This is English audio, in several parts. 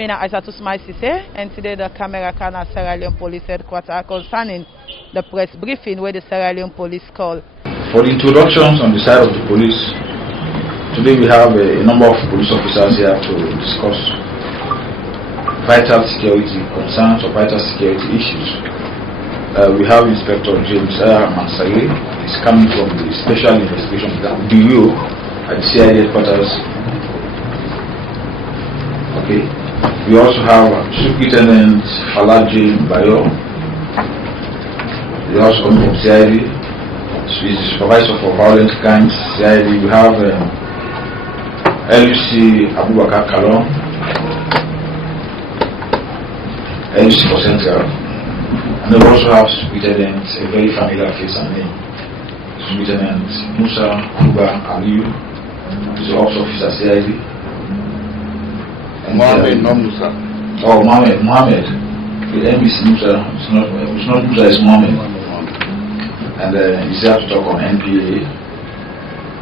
Mina Aissatou Sise, and today the camera can at Sierra Leone Police Headquarters concerning the press briefing where the Sierra Leone Police call. For the introductions on the side of the police, today we have a number of police officers here to discuss vital security concerns or vital security issues. We have Inspector James Mansale. He's coming from the Special Investigation Bureau at the CIA headquarters. Okay. We also have Superintendent Falaji Bayo. He also comes from CID. He's the Supervisor for Violent Crimes, CID. We have LUC Abubakar Kalon, LUC for Central. And we also have Superintendent, a very familiar face and name, Superintendent Musa Kuba Aliyu. He's also officer CID. Mohammed, not Musa. Oh, Mohammed. The name is Musa. It's not Musa, it's Mohammed. And he's here to talk on NPA.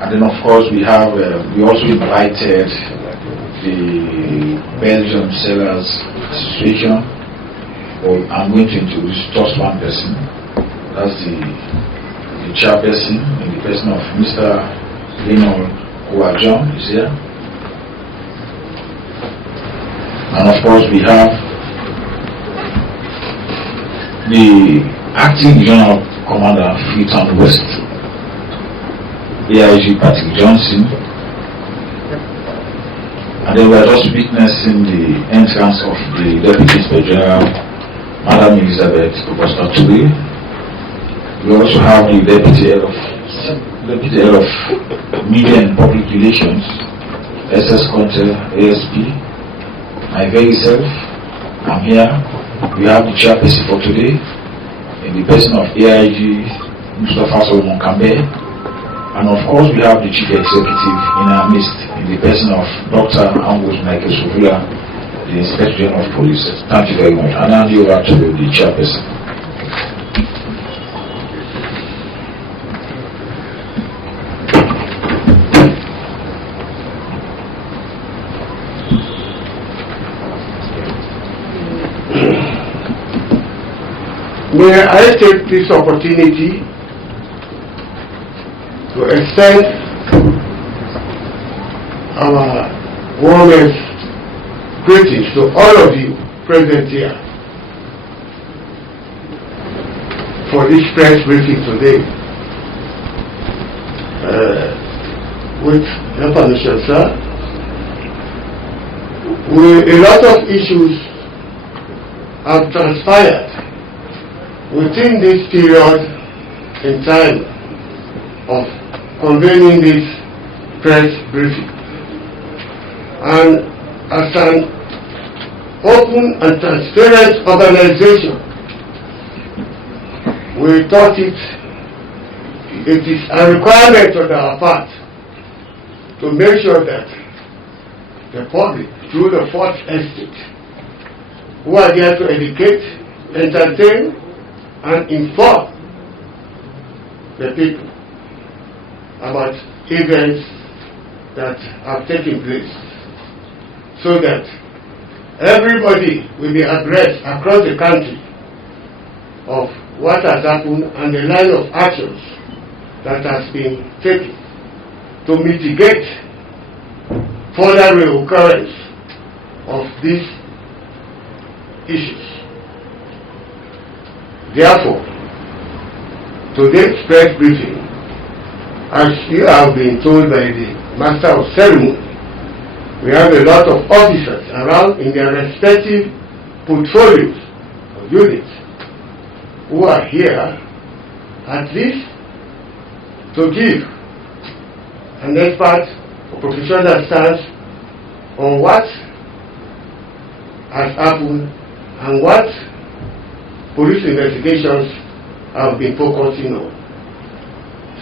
And then, of course, we also invited the Belgium sellers association. I'm going to introduce just one person. That's the chairperson, in the person of Mr. Leone is here. And of course, we have the acting general commander, Freetown West, AIG Patrick Johnson. And then we are just witnessing the entrance of the Deputy Inspector General, Madam Elizabeth Toure. We also have the Deputy Head of Media and Public Relations, SS Conte, ASP. My very self, I'm here. We have the chairperson for today, in the person of AIG, Mustafa Solomon Kambe, and of course we have the chief executive in our midst, in the person of Dr. Ambrose Michael Sovula, the Inspector General of Police. Thank you very much. And I'll hand you over to the chairperson. May I take this opportunity to extend our warmest greetings to all of you present here for this press briefing today. With your permission, sir, a lot of issues have transpired within this period in time of convening this press briefing. And as an open and transparent organization, we thought it is a requirement on our part to make sure that the public, through the fourth estate, who are there to educate, entertain, and inform the people about events that have taken place, so that everybody will be abreast across the country of what has happened and the line of actions that has been taken to mitigate further reoccurrence of these issues. Therefore, today's press briefing, as you have been told by the Master of Ceremony, we have a lot of officers around in their respective portfolios or units who are here at least to give an expert or professional stance on what has happened and what police investigations have been focusing on.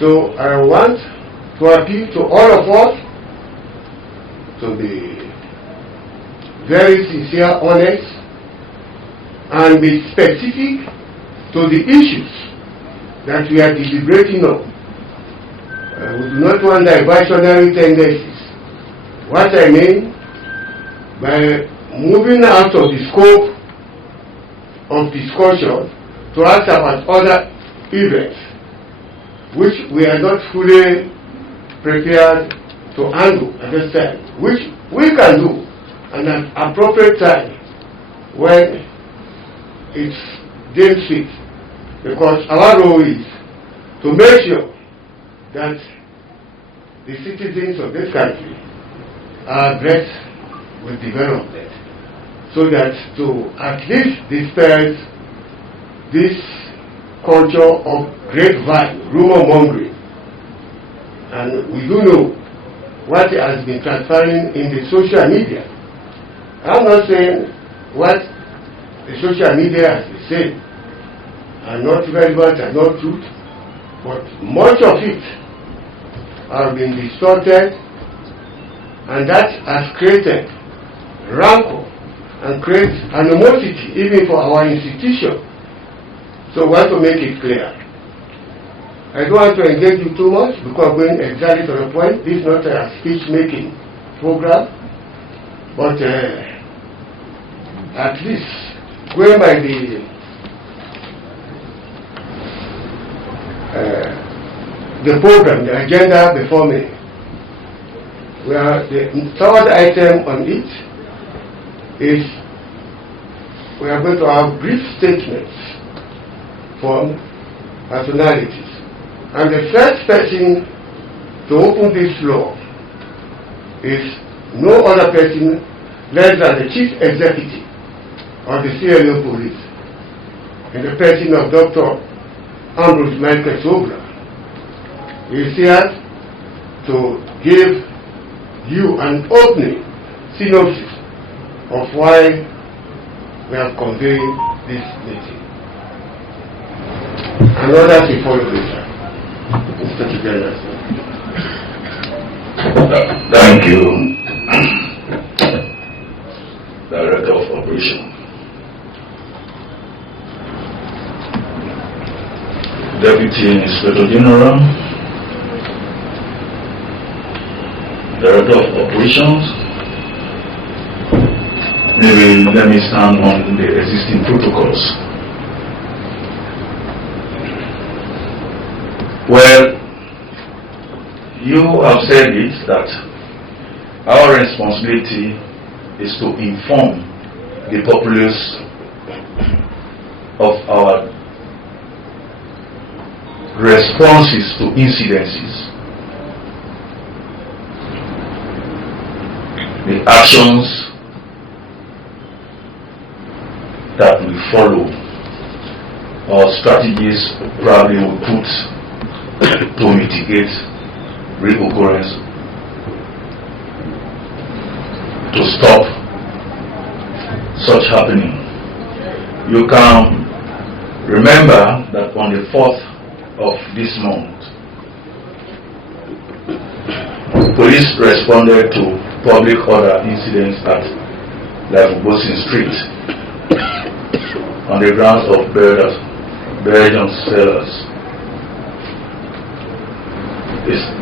So I want to appeal to all of us to be very sincere, honest, and be specific to the issues that we are deliberating on. We do not want diversionary tendencies. What I mean by moving out of the scope of discussion to ask about other events which we are not fully prepared to handle at this time, which we can do at an appropriate time when it's deemed fit, because our role is to make sure that the citizens of this country are blessed with development, so that to at least disperse this culture of grapevine, rumor mongering. And we do know what has been transpiring in the social media. I'm not saying what the social media has been saying are not relevant and not truth, but much of it has been distorted, and that has created rancor and creates animosity even for our institution. So we want to make it clear. I don't want to engage you too much because we're going exactly to the point. This is not a speech-making program, but at least going by the program, the agenda before me, where the third item on it is we are going to have brief statements from personalities. And the first person to open this floor is no other person less than the Chief Executive of the CLO Police, in the person of Dr. Ambrose Michael Sobra. He is here to give you an opening synopsis of why we have convened this meeting. And others will follow later. Mr. Together. Thank you, Director of Operation. Deputy Inspector General, Director of Operations. Maybe let me stand on the existing protocols. Well, you have said it that our responsibility is to inform the populace of our responses to incidences, the actions that we follow, or strategies probably we put to mitigate reoccurrence, to stop such happening. You can remember that on the 4th of this month, police responded to public order incidents at Leone Street on the grounds of Belgium sellers.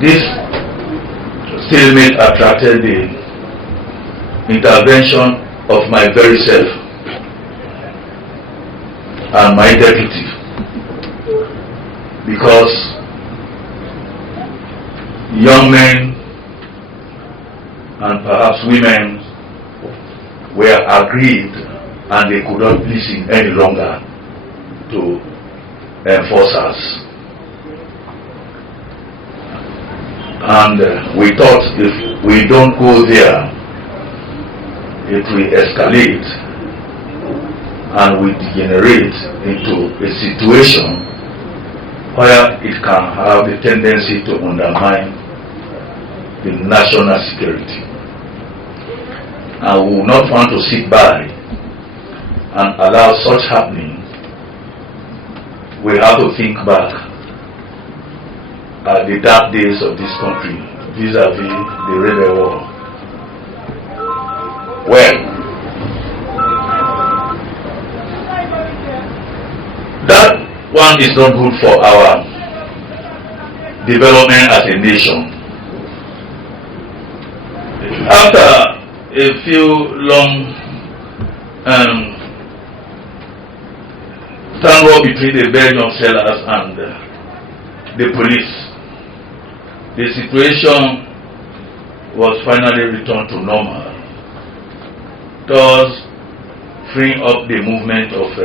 This stalemate attracted the intervention of my very self and my deputy, because young men and perhaps women were aggrieved and they could not listen any longer to enforcers. And we thought if we don't go there, it will escalate and will degenerate into a situation where it can have the tendency to undermine the national security. And we will not want to sit by and allow such happening. We have to think back at the dark days of this country vis-a-vis the rebel war. Well, that one is not good for our development as a nation. After a few long stand war between the Belgian sellers and the police, the situation was finally returned to normal, thus freeing up the movement of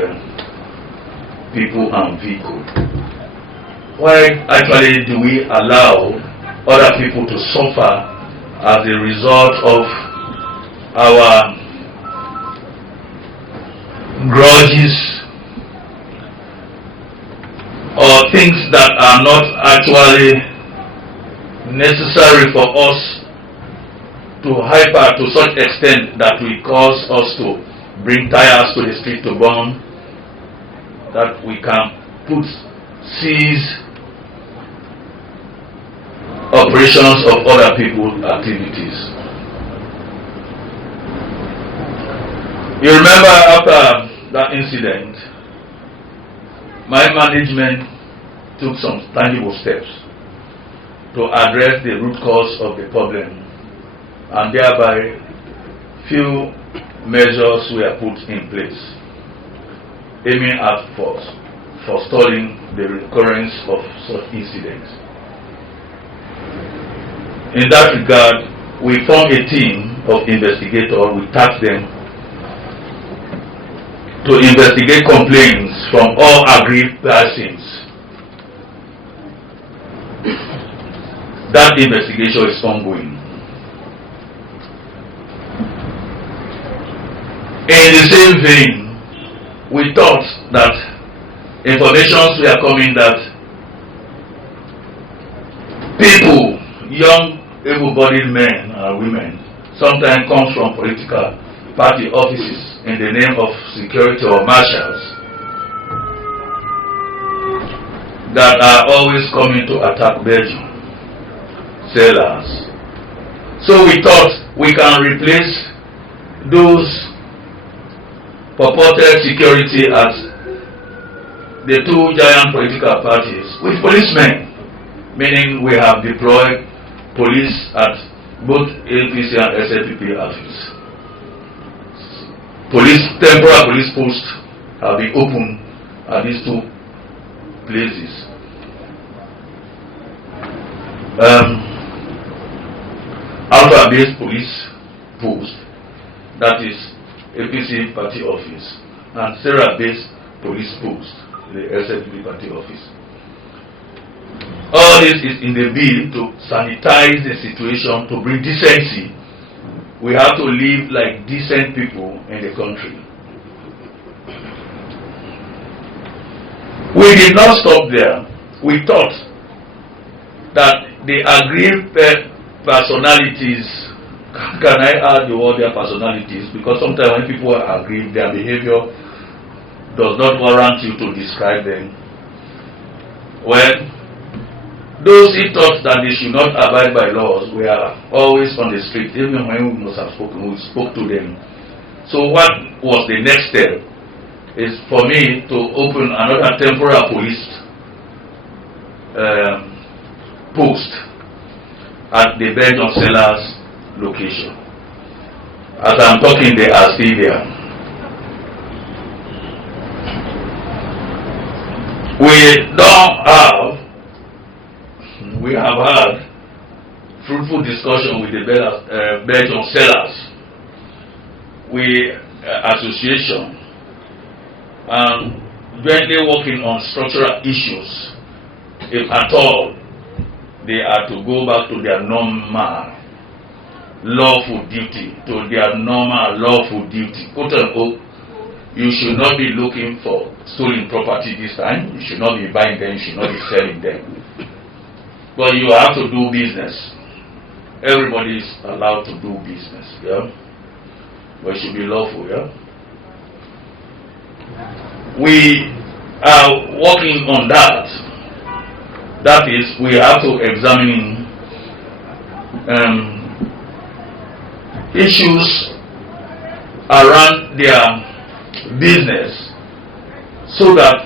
people and vehicles. Why actually do we allow other people to suffer as a result of our grudges or things that are not actually necessary for us to hyper to such extent that will cause us to bring tires to the street to burn, that we can seize operations of other people's activities. You remember after that incident, my management took some tangible steps to address the root cause of the problem, and thereby few measures were put in place aiming at forestalling the recurrence of such incidents. In that regard, we formed a team of investigators. We tasked them to investigate complaints from all aggrieved persons. That investigation is ongoing. In the same vein, we thought that information were coming that people, young able-bodied men and women, sometimes come from political party offices in the name of security or marshals that are always coming to attack Belgium sellers. So we thought we can replace those purported security at the two giant political parties with policemen, meaning we have deployed police at both APC and SLPP office. Temporary police posts have been opened at these two places. Alpha-based police post, that is APC party office, and Sarah-based police post, the SLPP party office. All this is in the bid to sanitize the situation, to bring decency. We have to live like decent people in the country. We did not stop there. We thought that the aggrieved personalities, can I add the word their personalities, because sometimes when people are aggrieved, their behavior does not warrant you to describe them. Well, those who thought that they should not abide by laws were always on the street. Even when we must have spoken, we spoke to them. So what was the next step is for me to open another temporary police post at the Belgian sellers location. As I'm talking, they are still there. We have had fruitful discussion with the Belgian sellers, association, and jointly working on structural issues, if at all they are to go back to their normal lawful duty, quote unquote. You should not be looking for stolen property this time. You should not be buying them. You should not be selling them. But you have to do business. Everybody is allowed to do business, yeah? But it should be lawful, yeah? We are working on that. That is, we have to examine issues around their business so that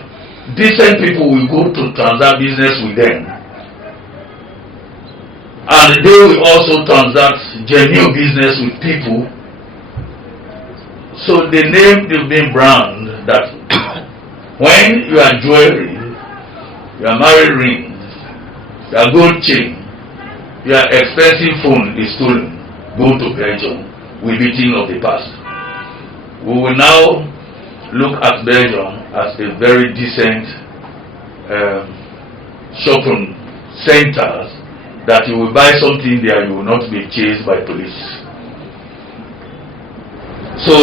decent people will go to transact business with them, and they will also transact genuine business with people So they named the main brand that when your jewelry, your married ring, your gold chain, your expensive phone is stolen, go to Belgium with the thing of the past. We will now look at Belgium as a very decent shopping centers that you will buy something there, you will not be chased by police. So,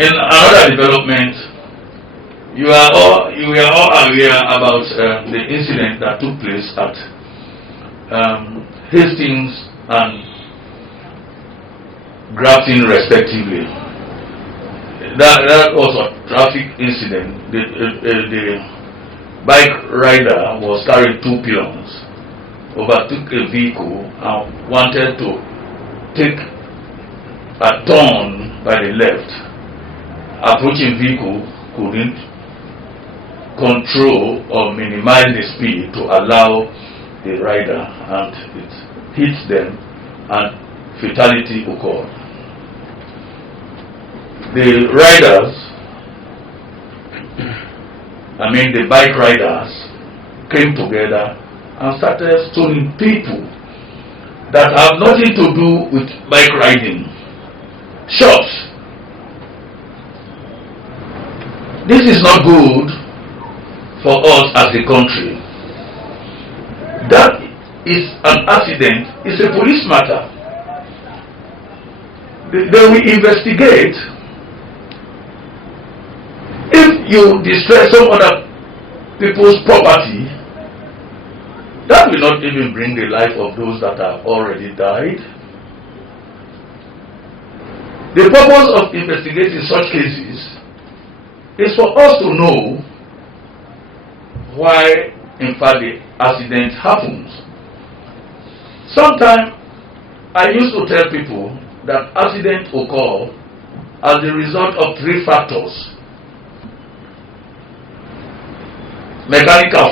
in another development, you are all aware about the incident that took place at Hastings and Grafton respectively. That was a traffic incident. The bike rider was carrying 2 pylons, overtook a vehicle and wanted to take a turn by the left. Approaching vehicle couldn't control or minimize the speed to allow the rider, and it hit them and fatality occurred. The riders, the bike riders, came together and started stoning people that have nothing to do with bike riding. Shops. This is not good for us as a country. That is an accident, it's a police matter. They will investigate. If you destroy some other people's property, that will not even bring the life of those that have already died. The purpose of investigating such cases is for us to know why, in fact, the accident happens. Sometimes I used to tell people that accidents occur as the result of 3 factors: mechanical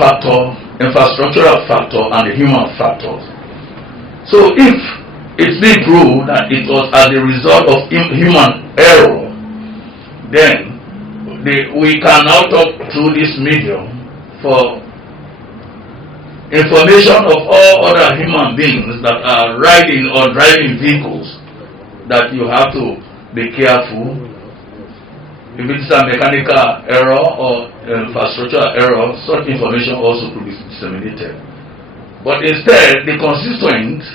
factor, infrastructural factor, and the human factor. So if it's been proved that it was as a result of human error, then we can now talk through this medium for information of all other human beings that are riding or driving vehicles, that you have to be careful. If it's a mechanical error or infrastructural error, such information also could be disseminated. But instead, the constituents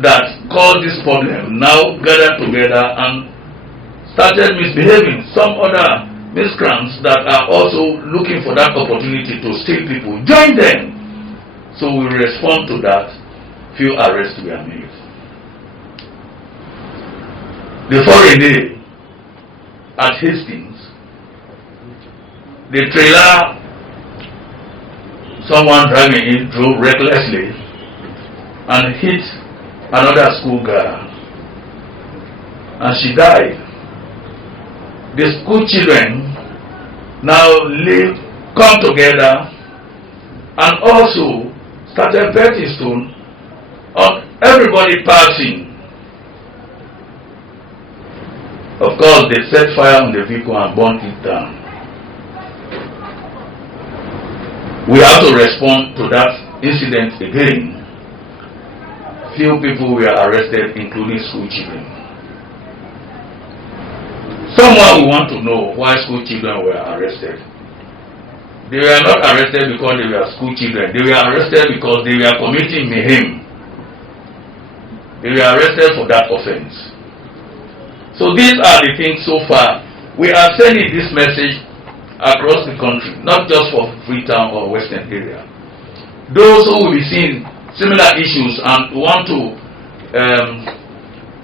that caused this problem now gathered together and started misbehaving. Some other miscreants that are also looking for that opportunity to steal people join them. So we respond to that. Few arrests were made. The following day, at Hastings, the trailer someone driving in drove recklessly and hit another schoolgirl, and she died. The school children now come together and also started pelting stone on everybody passing. Of course, they set fire on the vehicle and burnt it down. We have to respond to that incident again. Few people were arrested, including school children. Someone will want to know why school children were arrested. They were not arrested because they were school children. They were arrested because they were committing mayhem. They were arrested for that offense. So these are the things so far. We are sending this message across the country, not just for Freetown or Western area. Those who will be seeing similar issues and want to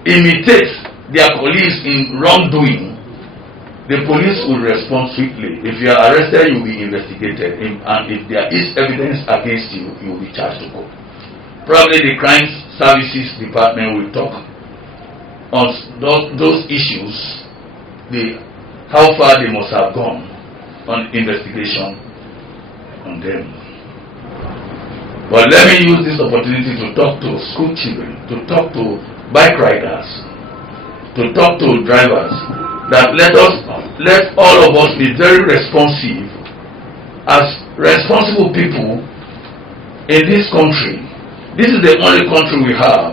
imitate their colleagues in wrongdoing, the police will respond swiftly. If you are arrested, you will be investigated, and if there is evidence against you, you will be charged to court. Probably the Crime Services Department will talk on those issues, how far they must have gone on investigation on them. But let me use this opportunity to talk to school children, to talk to bike riders, to talk to drivers, that let all of us be very responsive as responsible people in this country. This is the only country we have.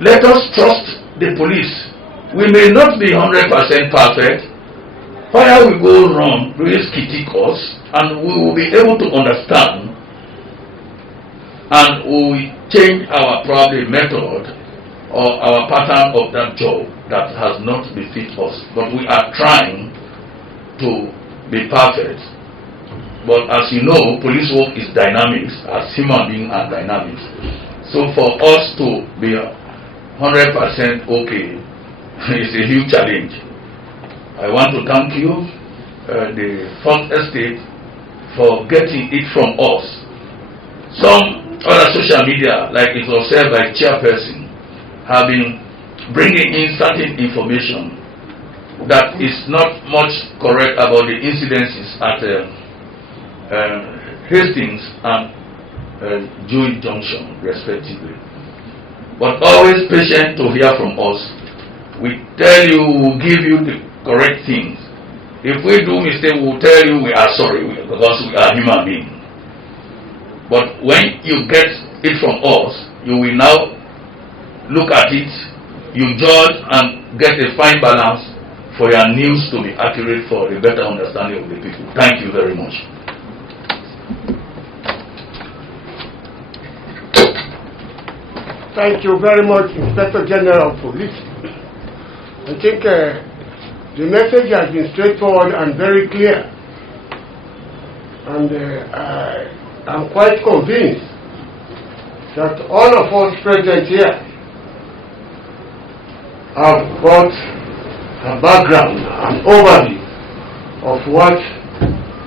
Let us trust the police. We may not be 100% perfect. Where we go wrong, please critique us, and we will be able to understand, and we will change our probably method or our pattern of that job that has not befit us. But we are trying to be perfect. But as you know, police work is dynamics, as human beings are dynamics. So for us to be 100% okay is a huge challenge. I want to thank you, the First Estate, for getting it from us. Some other social media, like it was said by chairperson, have been bringing in certain information that is not much correct about the incidences at Hastings and Joy Junction, respectively. But always patient to hear from us. We tell you, we will give you the correct things. If we do mistake, we will tell you we are sorry because we are human beings. But when you get it from us, you will now look at it, you judge and get a fine balance for your news to be accurate for a better understanding of the people. Thank you very much. Thank you very much, Inspector General of Police. I think the message has been straightforward and very clear. And I'm quite convinced that all of us present here have got a background, an overview of what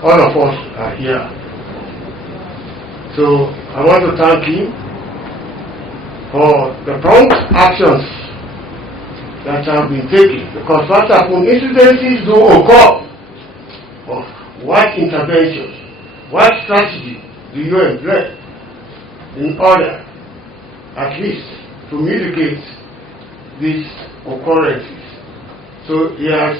all of us are here. So I want to thank him for the prompt actions that have been taken, because what happened, incidences do occur. Of what interventions, what strategy do you employ in order at least to mitigate these occurrences? So he has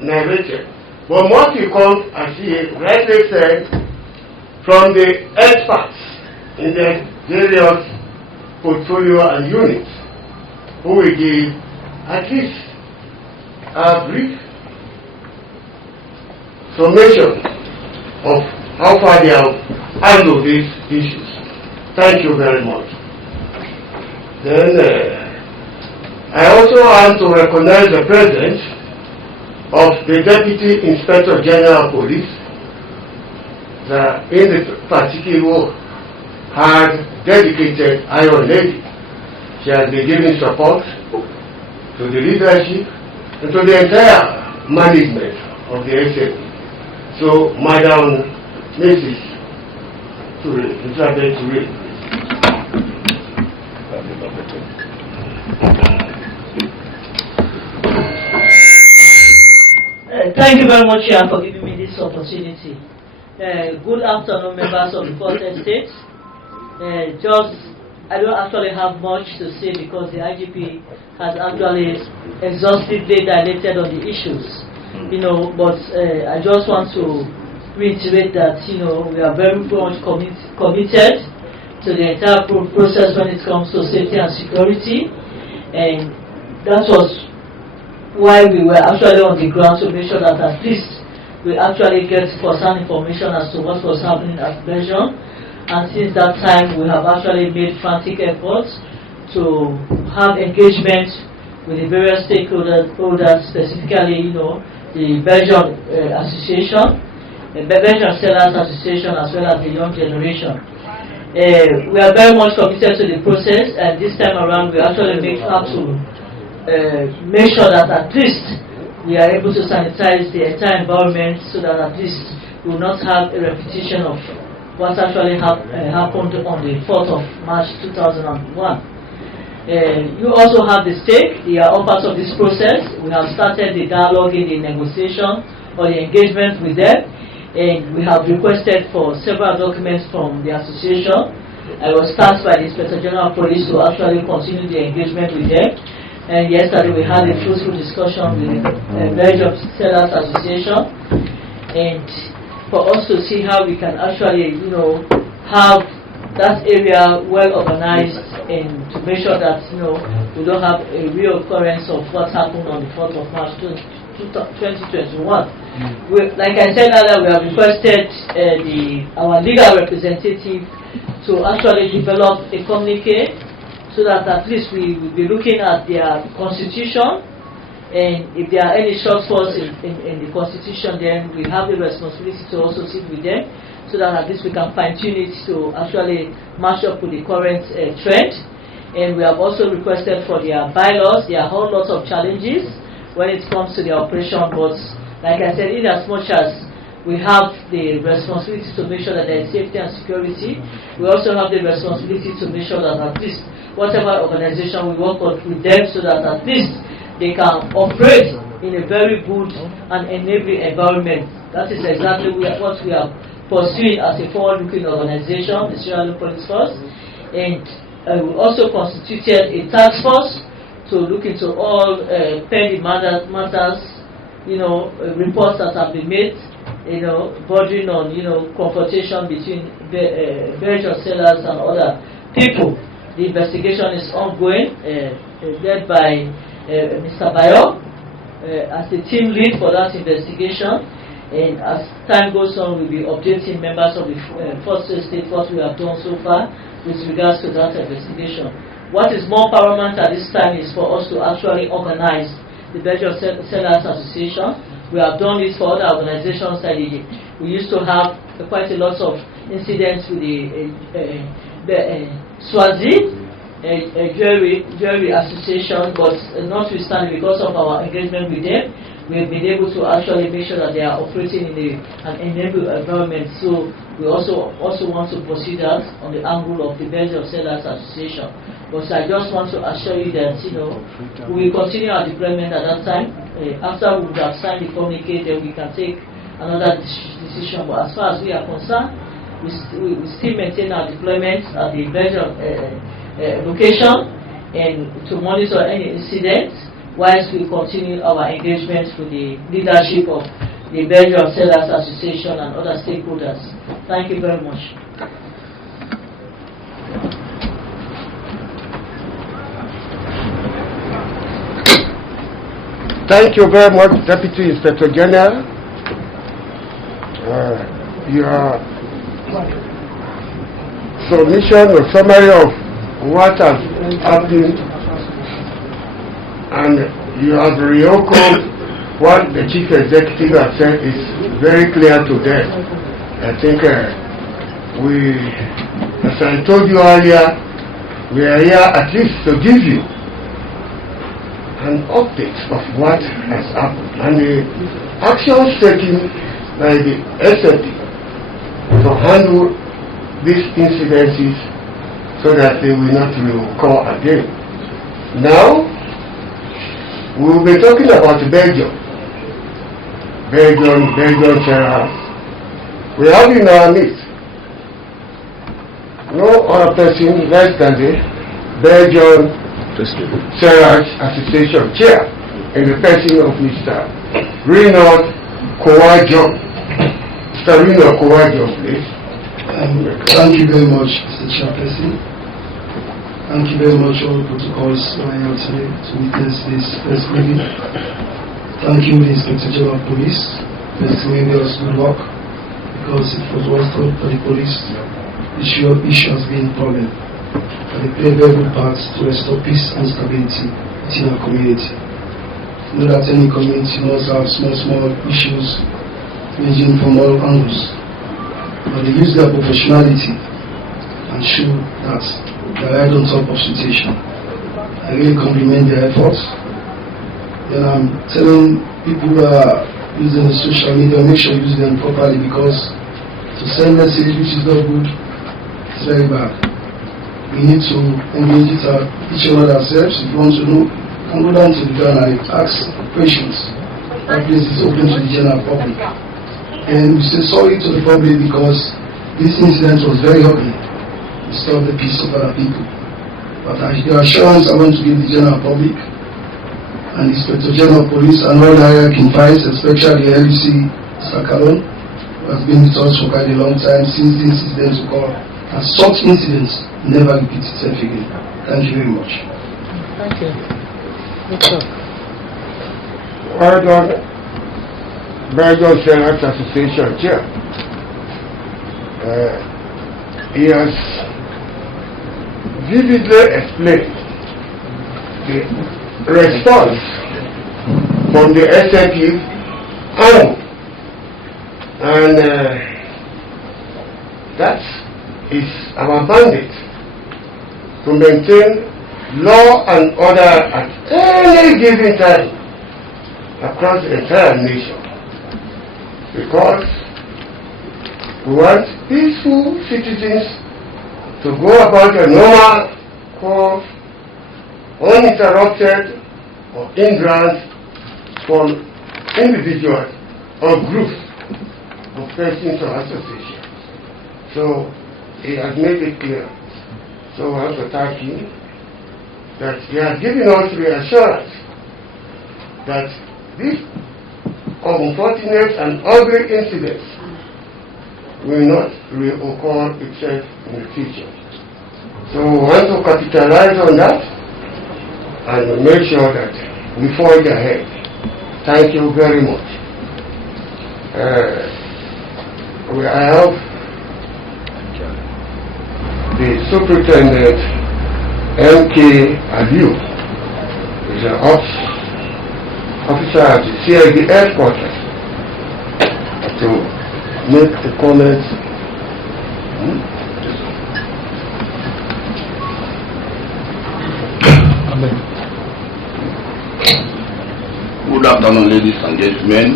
narrated. But what he comes, as he rightly said, from the experts in the various portfolio and units, who will give at least a brief summation of how far they have handled these issues. Thank you very much. Then I also want to recognize the presence of the Deputy Inspector General of Police, in the particular had dedicated Iron Lady. She has been giving support to the leadership and to the entire management of the SAP. So, Madam Mrs. Elizabeth Ture. Thank you very much, Chair, for giving me this opportunity. Good afternoon, members of the First Estate. I don't actually have much to say because the IGP has actually exhaustively dilated on the issues, but I just want to reiterate that, we are very much committed to the entire process when it comes to safety and security, and that was why we were actually on the ground to make sure that at least we actually get first-hand information as to what was happening at Belgium. And since that time, we have actually made frantic efforts to have engagement with the various stakeholders, specifically, the Belgian Association, the Belgian Sellers Association, as well as the young generation. We are very much committed to the process, and this time around, we actually have to make sure that at least we are able to sanitize the entire environment so that at least we will not have a repetition of what actually happened on the 4th of March 2001. You also have the stake. They are all parts of this process. We have started the dialogue in the negotiation or the engagement with them, and we have requested for several documents from the association, I was tasked by the Inspector General of Police to actually continue the engagement with them. And yesterday we had a fruitful discussion with the Belgium Sellers Association, and for us to see how we can actually, have that area well organized, and to make sure that, we don't have a reoccurrence of what happened on the 4th of March 2021. Like I said earlier, we have requested our legal representative to actually develop a communique, so that at least we will be looking at their constitution, and if there are any shortfalls in the constitution, then we have the responsibility to also sit with them, so that at least we can fine-tune it to actually match up with the current trend. And we have also requested for their bylaws. There are a whole lot of challenges when it comes to the operation, but like I said, in as much as we have the responsibility to make sure that there is safety and security, we also have the responsibility to make sure that at least whatever organization we work with them, so that at least they can operate in a very good and enabling environment. That is exactly what we are pursuing as a forward-looking organization, the Sierra Leone Police Force. And we also constituted a task force to look into all pending matters, reports that have been made, bordering on, confrontation between Belgian sellers and other people. The investigation is ongoing, led by Mr. Bayo as the team lead for that investigation. And as time goes on, we'll be updating members of the First State what we have done so far with regards to that investigation. What is more paramount at this time is for us to actually organize the Belgian Sellers Association. We have done this for other organizations. We used to have quite a lot of incidents with the Swazi Jewelry Association, but notwithstanding, because of our engagement with them, we have been able to actually make sure that they are operating in an enabled environment. So we also want to pursue that on the angle of the Belgium Sellers Association. But I just want to assure you that we will continue our deployment at that time. After we have signed the communique, then we can take another decision. But as far as we are concerned, we still maintain our deployment at the Belgium location, and to monitor any incidents, whilst we continue our engagement with the leadership of the Belgium Sellers Association and other stakeholders. Thank you very much. Thank you very much, Deputy Inspector General. Your submission or summary of what has happened, and you have reopened what the Chief Executive has said is very clear to them. I think as I told you earlier, we are here at least to give you an update of what has happened and the actions taken by the SFP to handle these incidences so that they will not recur again. Now, we will be talking about Belgium. Belgium Sellers. We have in our midst no other person less than the Belgium Sellers Association Chair, in the person of Mr. Reynald Kowajon. Mr. Reynald Kowajon, please. Thank you very much, Mr. Chairperson. Thank you very much, all the protocols lying out today to witness this first briefing. Thank you, the Inspector General of Police, for doing us good work, because it was once thought that the police issue has been a problem, and they play a very good part to restore peace and stability within our community. You know that any community must have small issues ranging from all angles, but they use their professionality and show that they are right on top of situation. I really compliment their efforts. Then I'm telling people who are using the social media, make sure you use them properly, because to send message which is not good, it's very bad. We need to engage each other ourselves. If you want to know, you can go down to the ground and ask questions. That place is open to the general public. And we say sorry to the public because this incident was very ugly. disturb the peace of other people. But the assurance I want to give the general public and the Inspector General of Police and all the hierarchy in files, especially the LEC Sakalon, who has been with us for quite a long time since these incidents occurred, and such incidents never repeat itself again. Thank you very much. Thank you. Good talk. Well done, Belgium Senate Association Chair. He has vividly explained the response from the executive arm, and that is our mandate to maintain law and order at any given time across the entire nation, because we want peaceful citizens to go about a normal course, uninterrupted or hindrance from individuals or groups of persons or associations. So he has made it clear. So I want to thank him that he has given us reassurance that this unfortunate and ugly incidents will not reoccur itself in the future. So we want to capitalize on that and make sure that we forge ahead. Thank you very much. I have the Superintendent M.K. Aliu, is an officer at the CID headquarters, to make the comments. Good afternoon, ladies and gentlemen.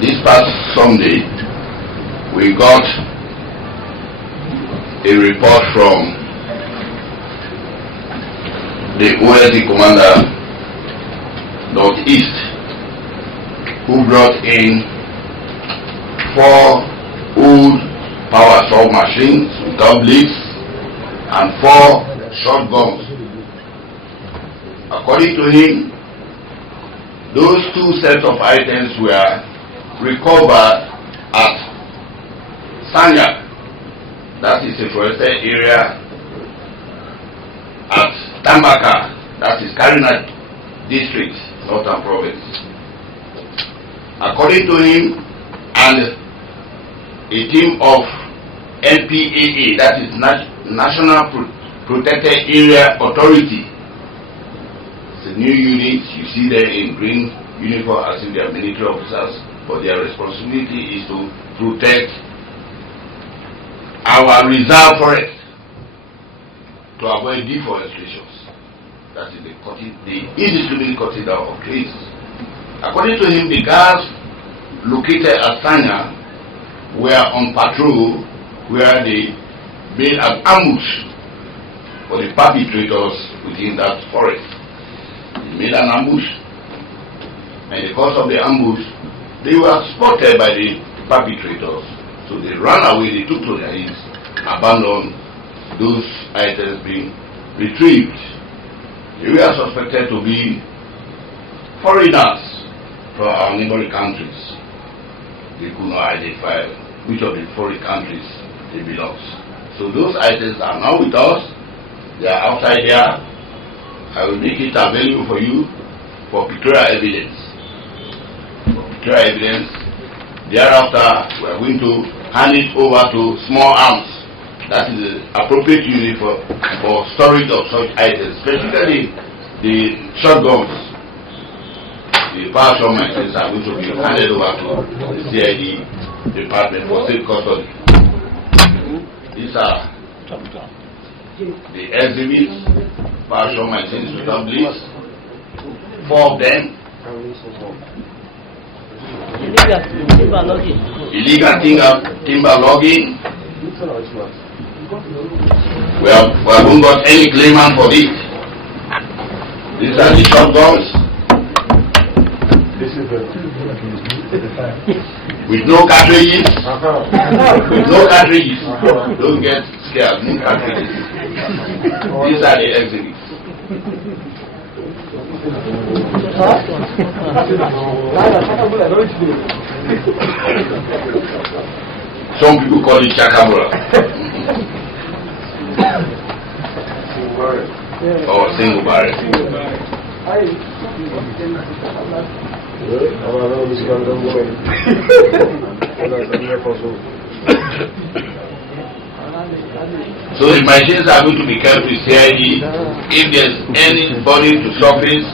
This past Sunday, we got a report from the OSD Commander Northeast, who brought in 4 old power saw machines without blades and 4 shotguns. According to him, those 2 sets of items were recovered at Sanya, that is a forested area, at Tambaka, that is Karina District, Northern Province. According to him and a team of NPAA, that is National Protected Area Authority, it's a new unit, you see them in green uniform as if they are military officers, but their responsibility is to protect our reserve forest to avoid deforestation. That is the indiscriminate cutting down of trees. According to him, the guards located at Sanya were on patrol where they made an ambush for the perpetrators within that forest. They made an ambush, and because of the ambush, they were spotted by the perpetrators. So they ran away, they took to their heels, abandoned those items being retrieved. They were suspected to be foreigners from our neighboring countries. They could not identify which of the foreign countries they belong. So those items are now with us. They are outside there. I will make it available for you for pictorial evidence. Thereafter, we are going to hand it over to small arms. That is the appropriate unit for storage of such items, especially the shotguns. The power shot machines are going to be handed over to the CID department for safe custody. These are the exhibits, power shot machines without blades, 4 of them. Illegal timber logging. We haven't got any claimant for this. These are the shotguns. With no cartridges. With no cartridges. Don't get scared. No cartridges. These are the exhibits. Some people call it Chakabura. Or single barrel. So the machines are going to be kept with CID. If there's anybody to surface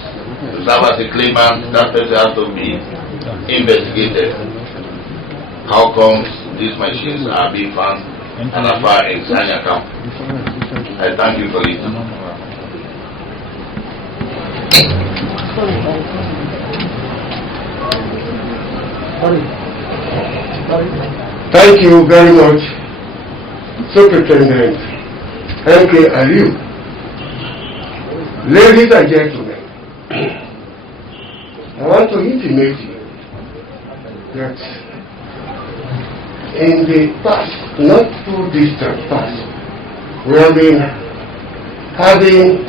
to serve as a claimant, that person has to be investigated. How comes these machines are being found and are far in Sanya camp? I thank you for it. Thank you very much, Superintendent M.K. Aliu. Ladies and gentlemen, I want to intimate you that in the past, not too distant past, we have been having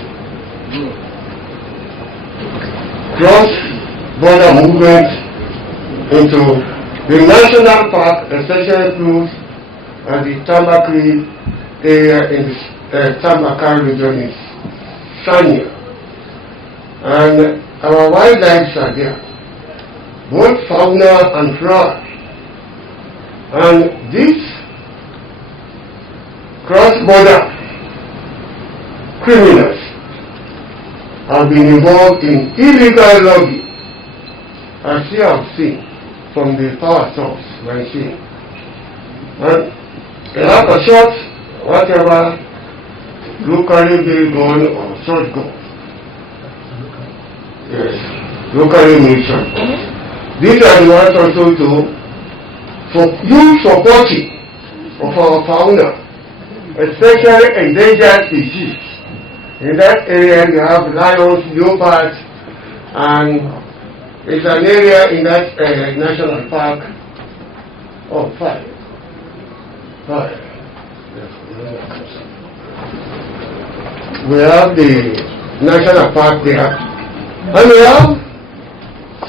cross-border movement into the national park, especially includes the Tambakri area in the Tambakari region in Sanya. And our wildlife are there, both fauna and flora. And these cross-border criminals have been involved in illegal logging, as you have seen from the power source machine. And they have a shot, whatever, locally built gun or short gun. Yes, locally made short guns. These are the ones also for huge supporting of our fauna, especially endangered species. In that area you have lions, leopards, and it's an area in that national park. Oh, five. We have the national park there, and we have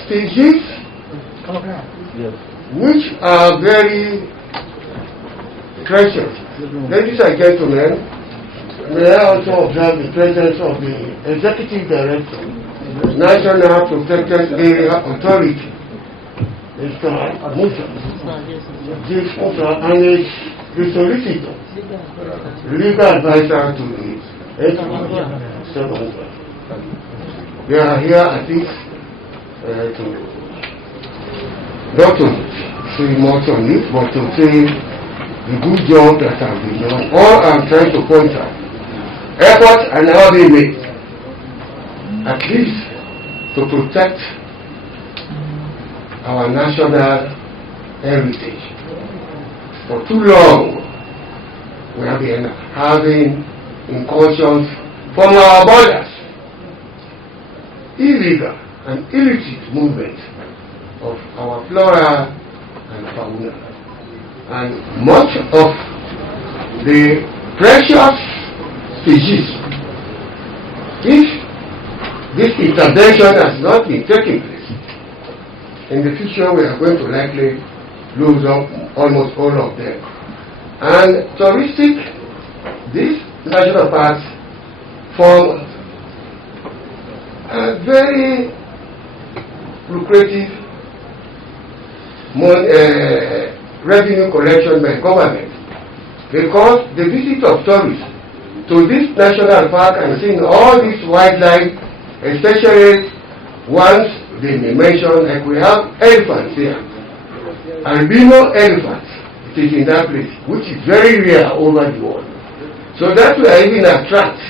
species which are very precious. Ladies and gentlemen, may I also observe the presence of the Executive Director, National Protected Area Authority, Mr. Musa, and the solicitor, legal advisor to the they are here at least not to say much on it, but to say the good job that has been done. All I'm trying to point out, efforts are now being made, at least to protect our national heritage. For too long, we have been having incursions from our borders, illegal and illicit movement of our flora and fauna. And much of the precious species, if this intervention has not been taking place, in the future we are going to likely lose up almost all of them. And touristic, these national parks form a very lucrative revenue collection by government, because the visit of tourists to this national park and seeing all this wildlife, especially ones they may mention, like we have elephants here, albino elephants, it is in that place, which is very rare over the world. So that will even attract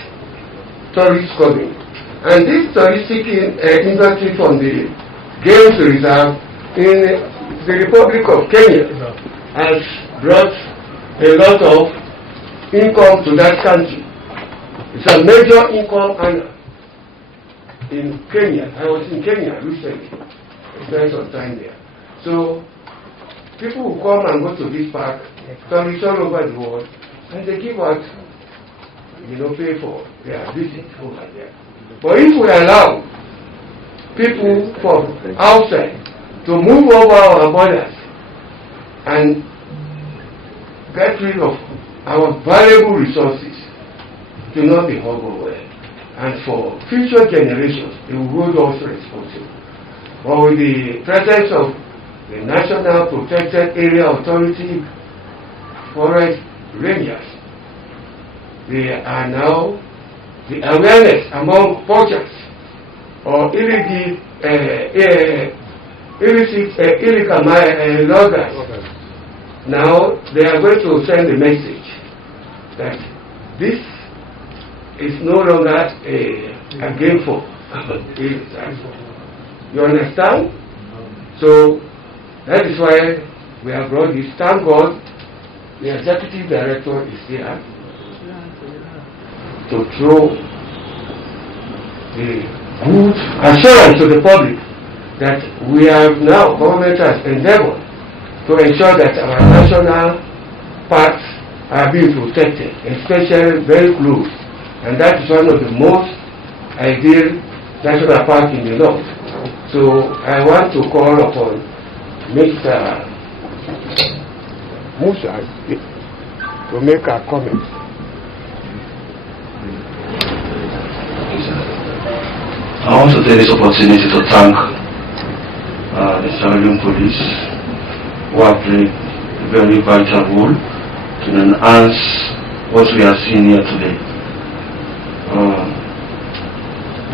tourists coming. And this touristic industry from the Games Reserve in the Republic of Kenya has brought a lot of income to that country. It's a major income earner in Kenya. I was in Kenya recently. spend some time there. So people will come and go to this park, tourists all over the world, and they give out, pay for their visit over there. But if we allow people from outside to move over our borders and get rid of our valuable resources, it will not be harbor well. And for future generations, they will hold us responsible. But with the presence of the National Protected Area Authority forest rangers, they are now the awareness among poachers or illegal loggers. Now they are going to send a message that this is no longer a game for. You understand? So that is why we have brought this. Thank God the executive director is here to throw the good assurance to the public that we have now, government has endeavored to ensure that our national parks are being protected, especially very close. And that is one of the most ideal national parks in the north. So I want to call upon Mr. Musa to make a comment. I want to take this opportunity to thank the Sierra Leone police who have played a very vital role to enhance what we are seeing here today.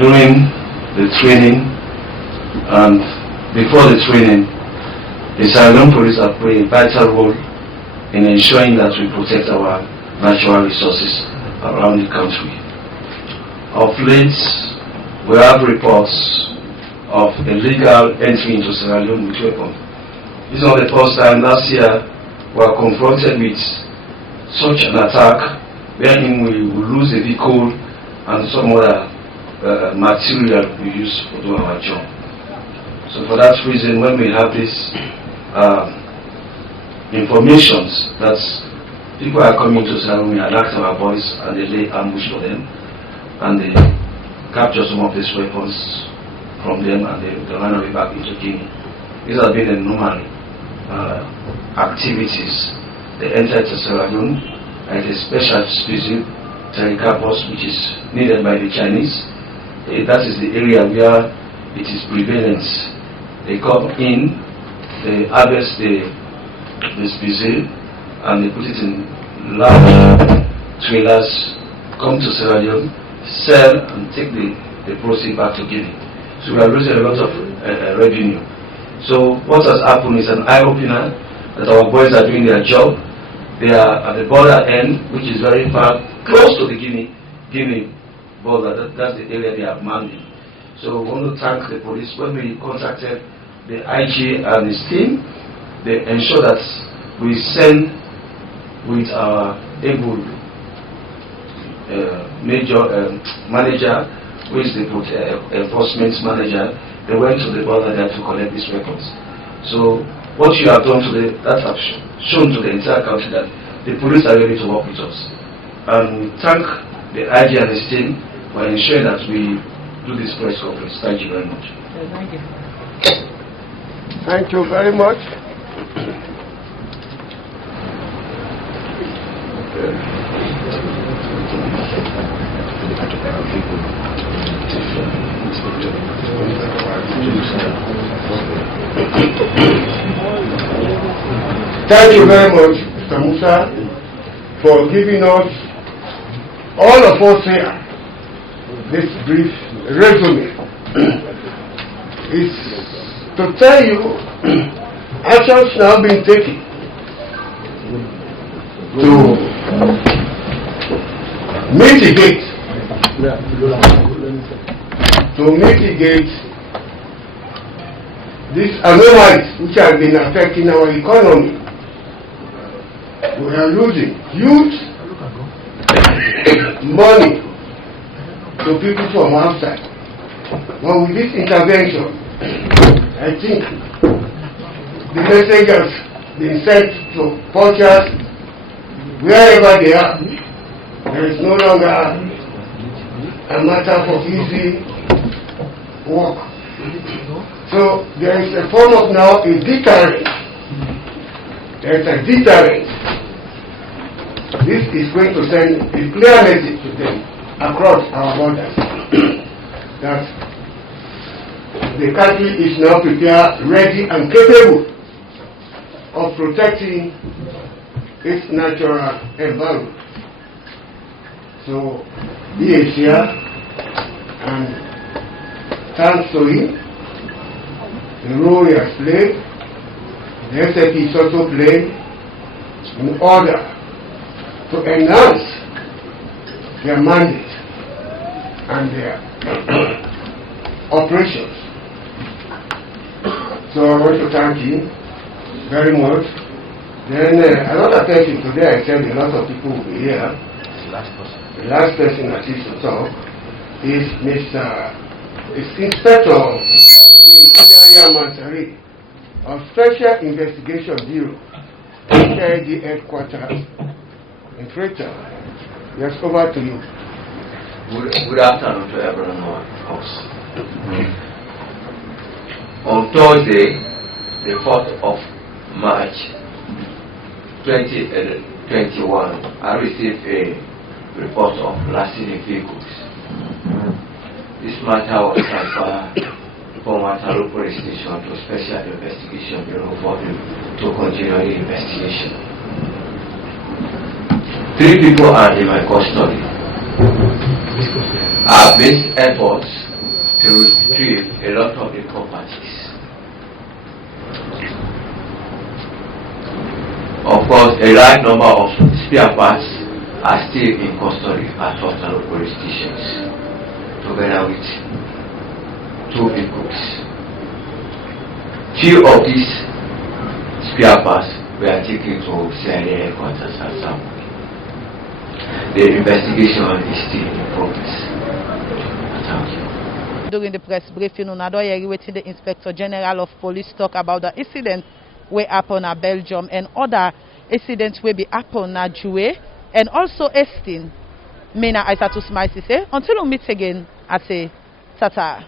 During the training and before the training, the Sierra Leone police have played a vital role in ensuring that we protect our natural resources around the country. Of late, we have reports of illegal entry into Sierra Leone with weapons. This is not the first time. Last year, we were confronted with such an attack wherein we will lose a vehicle and some other material we use to do our job. So for that reason, when we have this informations that people are coming to Sierra Leone, we alert our boys and they lay ambush for them and they capture some of these weapons from them and they run away back into Guinea. These have been the normal activities. They enter to Sierra Leone at a special species, Tericapos, which is needed by the Chinese. That is the area where it is prevalent. They come in, they harvest the species and they put it in large trailers, come to Sierra Leone, sell and take the proceeds back to Guinea. So we are losing a lot of revenue. So what has happened is an eye-opener that our boys are doing their job. They are at the border end, which is very far, close to the Guinea border. That's the area they are manning. So we want to thank the police. When we contacted the IG and his team, they ensure that we send with our able major manager, who is the enforcement manager. They went to the border there to collect these weapons. So what you have done today, that has shown to the entire country that the police are ready to work with us. And we thank the IG and his team for ensuring that we do this press conference. Thank you very much. Thank you. Thank you very much. Thank you very much, Mr. Musa, for giving us, all of us here, this brief resume. It's to tell you actions now being taken to mitigate these anomalies which have been affecting our economy. We are losing huge money to people from outside. But with this intervention, I think the message has been sent to poachers wherever they are. There is no longer a matter for easy work. So there is a form of now a deterrent. There is a deterrent. This is going to send a clear message to them across our borders that the country is now prepared, ready and capable of protecting its natural environment. So he is here, and thanks to him, the role he has played, the SAP is also played in order to enhance their mandate and their operations. So I want to thank him very much. Then another person today, I said a lot of people will be here. The last person that is to talk is Inspector James Mansari of Special Investigation Bureau, CID Headquarters in Freetown. Yes, over to you. Good afternoon to everyone else. On Thursday, the 4th of March 2021, I received a report of larceny vehicles. This matter was transferred from Waterloo Police Station to Special Investigation Bureau to continue the investigation. 3 people are in my custody. I have made efforts to retrieve a lot of the properties. Of course, a large number of spare parts are still in custody at Waterloo Police Stations, together with 2 vehicles. Few of these spare parts were taken to CIA headquarters at some point. The investigation is still in progress. Thank you. During the press briefing, Unadoye waiting the Inspector General of Police talk about the incident we happen at Belgium and other incidents will be happen at Jue and also Estin. Mena Aisatu Smaisi say until we meet again, I say tata.